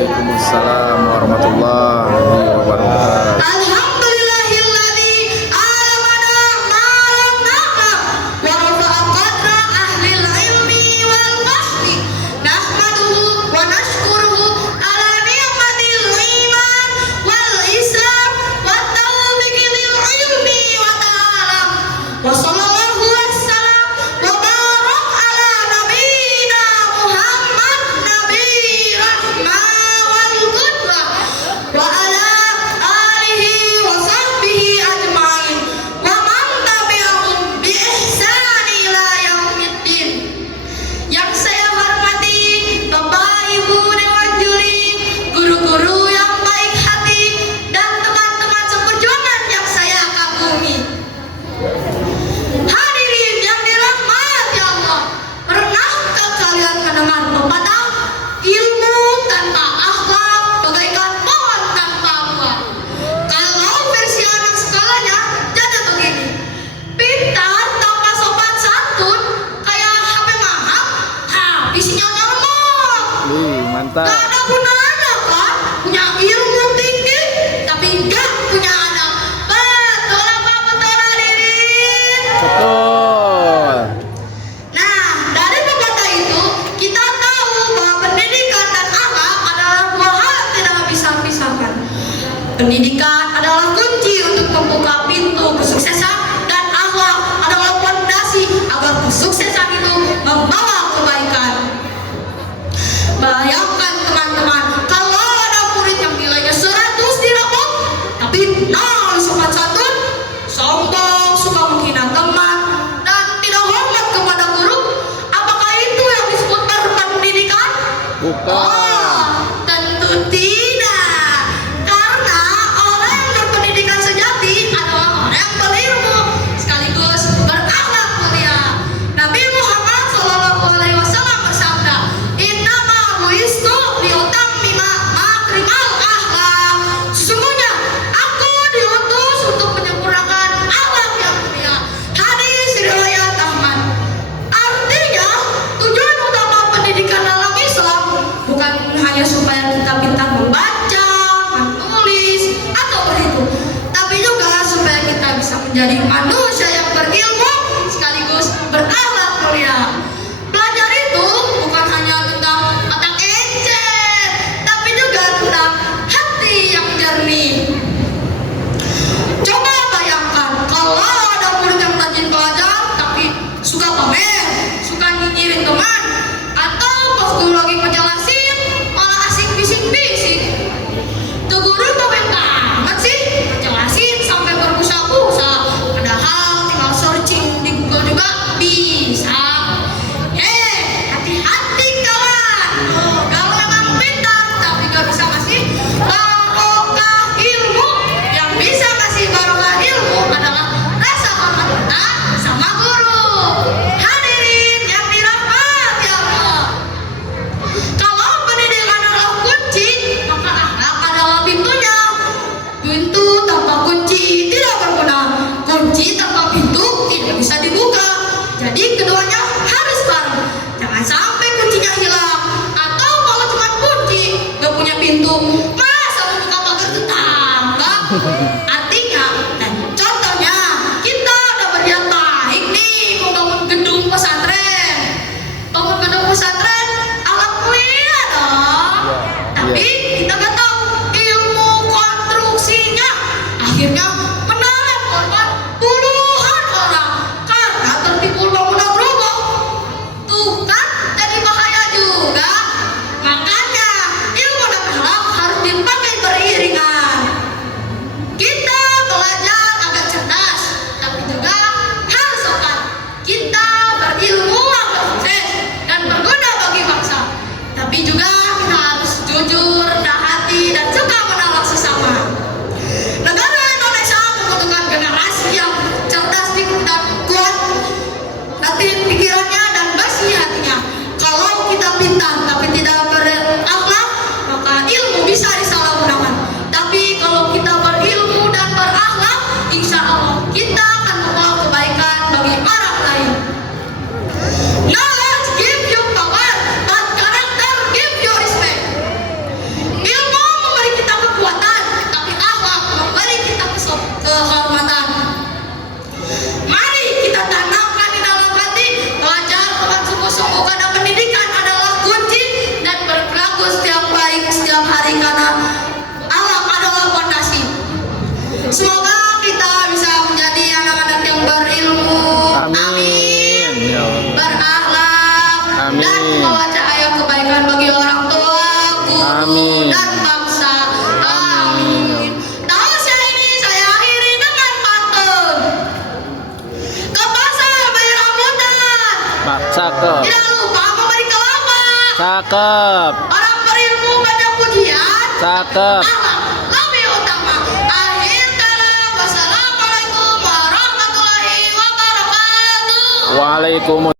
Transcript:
Waalaikumsalam warahmatullahi wabarakatuh. Mantap. Gak ada gunanya kan punya ilmu tinggi tapi gak punya anak. Betul apa betul hadirin? Betul. Nah, dari pepatah itu kita tahu bahwa pendidikan dan akhlak adalah dua hal yang tidak bisa dipisahkan. Pendidikan adalah kunci untuk membuka pintu kesuksesan dan akhlak adalah fondasi agar kesuksesan itu membawa kebaikan. Bayangkan teman-teman, kalau ada murid yang nilainya 100 di rapot, tapi 0 sopan santun, sombong, suka menghina teman, dan tidak hormat kepada guru, apakah itu yang disebut berpendidikan? Bukan. Oh, tentu tidak. Karena orang yang berpendidikan sejati adalah orang yang berilmu sekaligus berakhlak mulia. Nabi Muhammad SAW bersabda, Buistu liutammima makrimal akhlak. Sesungguhnya aku diutus untuk menyempurnakan akhlak yang mulia. Hadis riwayat Ahmad. Artinya tujuan utama pendidikan dalam Islam bukan hanya supaya kita pintar membaca, menulis atau berhitung, tapi juga supaya kita bisa menjadi manusia yang berilmu sekaligus berakhlak mulia. Belajar itu bukan hanya tentang otak encer, tapi juga tentang hati yang jernih. Coba bayangkan kalau ada murid yang rajin belajar tapi suka pamer, suka nyinyirin teman, atau pas guru lagi ngejelasin malah asik bisik-bisik. Tuh guru komen amat sih, ngejelasin sampai berbusa-busa, padahal tinggal searching di Google juga bisa. Hati-hati kawan. Kalau memang pintar tapi gak bisa kasih barokah ilmu, yang bisa kasih barokah ilmu adalah rasa hormat kita sama guru. Hadirin yang dirahmati Allah, kalau pendidikan adalah kunci, maka akhlak adalah pintunya. Pintu tanpa kunci tidak berguna, kunci tanpa pintu tidak bisa dibuka. Jadi keduanya harus bareng. Jangan sampai kuncinya hilang, atau kalau cuma kunci gak punya pintu, masa membuka pagar tetangga? Artinya dan contohnya, kita udah berniat baik nih mau bangun gedung pesantren. Bangun gedung pesantren alat mulia dong, tapi kita gak tahu ilmu konstruksinya. Akhirnya menelan korban puluhan orang karena tertipu bangunan roboh. Tuh kan jadi bahaya juga. Makanya ilmu dan akhlak harus dipakai beriringan. Kita Amin. dan bangsa. Amin. Tausiah ini saya akhiri dengan pantun. Ke pasar beli rambutan, Pak, cakep. tidak lupa memberi kelapa. Cakep. Orang berilmu baca pujian, Cakep. akhlak lebih utama. Akhir kata, wassalamualaikum warahmatullahi wabarakatuh. Waalaikumsalam.